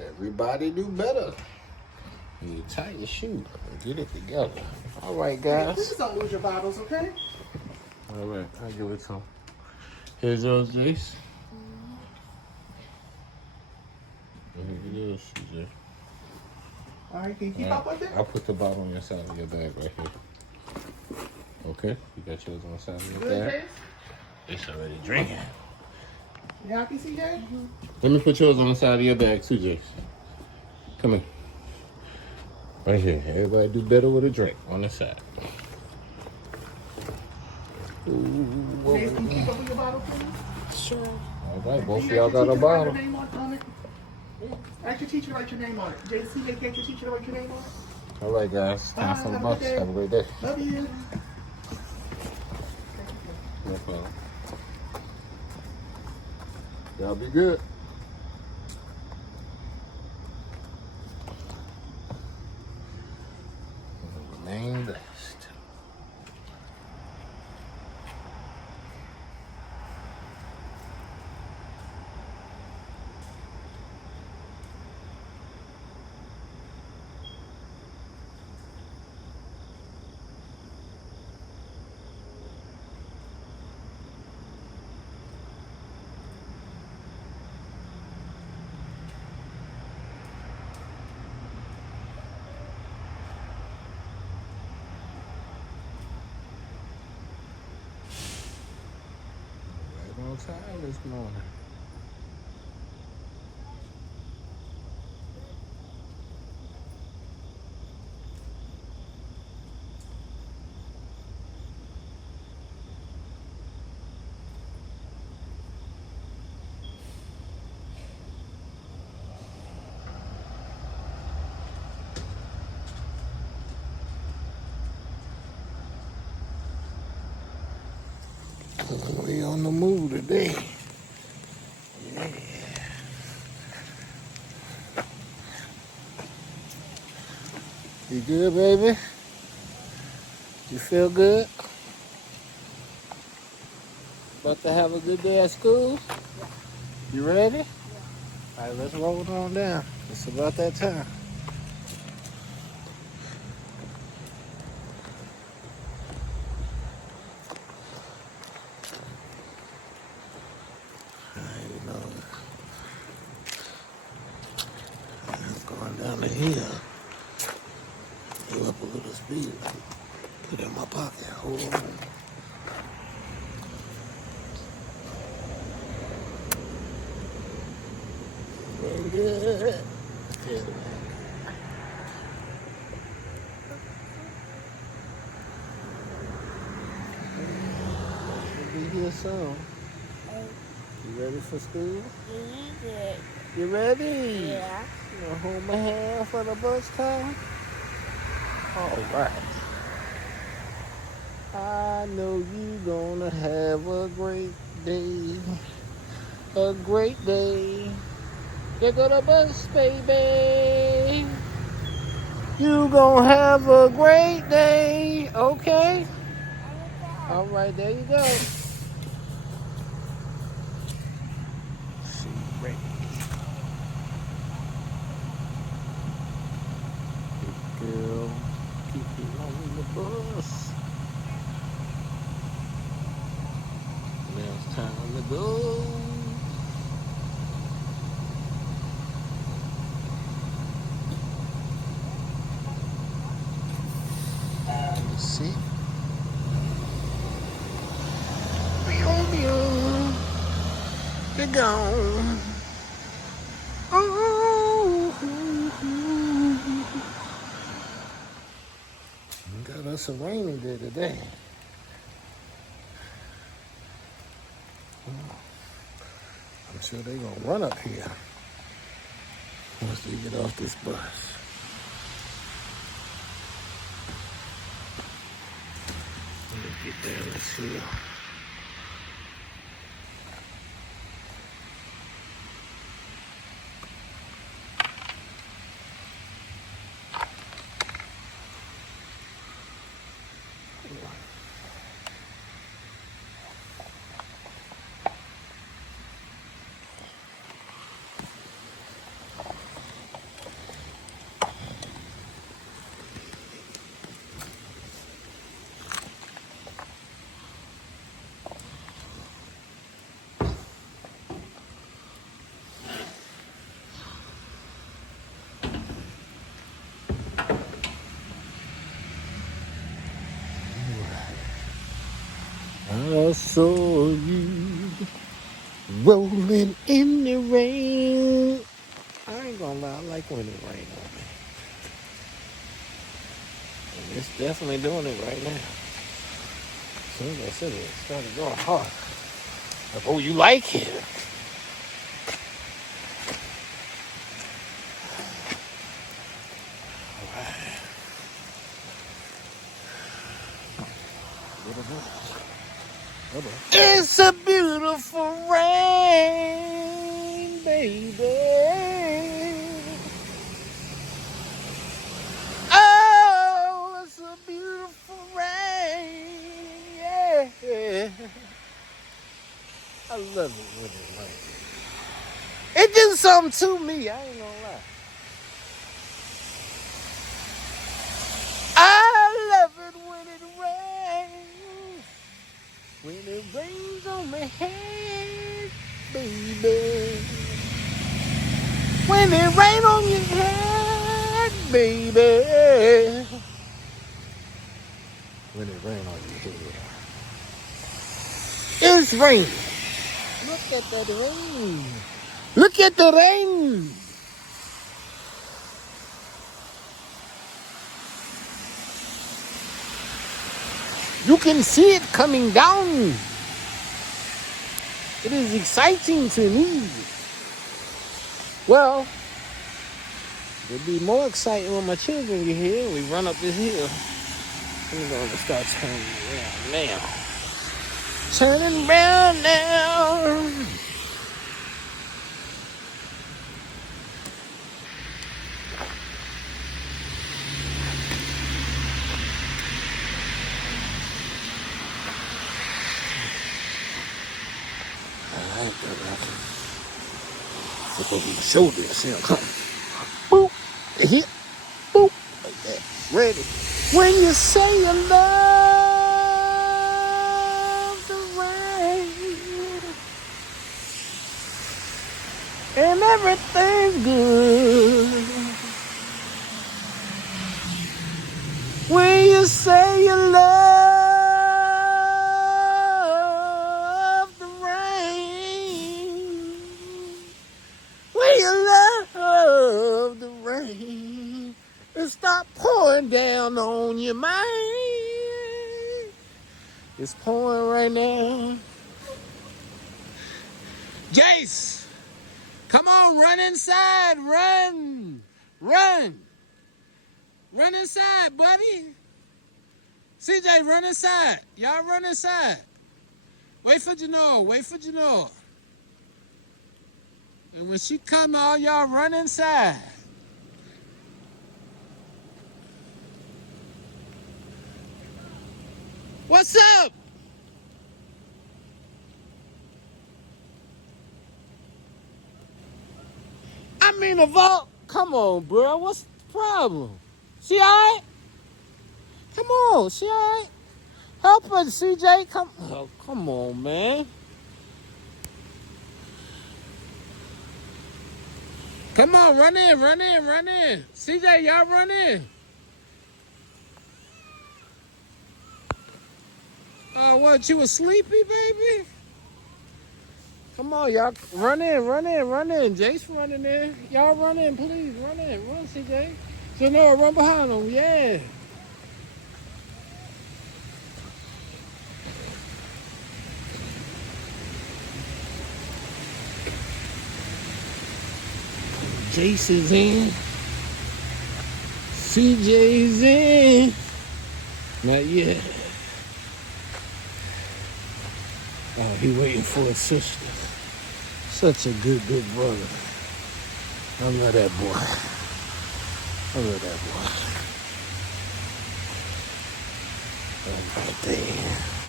Everybody do better. You tie your shoe. Get it together. All right, guys. Please don't lose your bottles, okay? All right, I'll give it to him. Here's yours, Jace. Here it is, CJ. All right, can you keep up with it? I'll put the bottle on your side of your bag right here. Okay, you got yours on the side of your Good, bag. Jace? It's already drinking. You happy, CJ? Let me put yours on the side of your bag too, Jace. Come here. Right here. Everybody do better with a drink on the side. Jace, can you keep up with your bottle, please? Sure. All right, both of y'all got a bottle. Ask your teacher to write your name on it. JC, can't your teacher to write your name on it? All right, guys. Time for the bus. Have a great day. Love you. No problem. Y'all be good. Remain blessed. Right on time this morning. We on the move today. Yeah. You good, baby? You feel good? About to have a good day at school? You ready? All right, let's roll it on down. It's about that time. You know, it's going down the hill. You up a little speed. Put it in my pocket. Hold on. Very good. Yeah. We'll be here soon. You ready for school? Yeah. You ready? Yeah. You gonna hold my hand for the bus time? All right. I know you gonna have a great day. A great day. There go the bus, baby. You gonna have a great day. Okay? All right, there you go. Ready. Good girl. Keep it on the bus. Now it's time to go. Let's see. You're gone. Oh. Got us a rainy day today. I'm sure they're gonna run up here once they get off this bus. Let me get down this hill. saw you rolling in the rain. I ain't gonna lie, I like when it rains on me. And it's definitely doing it right now. As soon as I said it started going hard. Like, oh, you like it? It's a beautiful rain, baby. Oh, it's a beautiful rain, yeah. I love it when it rains. It did something to me, I ain't gonna lie. I love it when it rains. When it rains on my head, baby. When it rains on your head, baby. When it rains on your head. It's raining. Look at that rain. Look at the rain. You can see it coming down. It is exciting to me. Well, it'll be more exciting when my children get here. We run up this hill. I'm going to start turning around now. Turning around now. Look over my shoulder and see him coming. Boop. Hit. Boop. Like that. Ready. When you say you love the rain and everything's good. When you say you love the rain. When you love the rain, it stop pouring down on your mind. It's pouring right now. Jace, come on, run inside, run, run. Run inside, buddy. CJ, run inside. Y'all run inside. Wait for Janelle, wait for Janelle. And when she come, all y'all run inside. What's up? I mean, the vault. Come on, bro. What's the problem? She all right? Come on, she all right? Help her, CJ. Come on, man. Come on, run in, run in, run in. CJ, y'all run in. Oh, what, you was sleepy, baby? Come on, y'all. Run in, run in, run in. Jace running in. Y'all run in, please. Run in. Run, CJ. Janora, run behind him. Yeah. Jace is in. CJ's in. Not yet. Oh, he waiting for his sister. Such a good brother. I love that boy. I love that boy. Right there.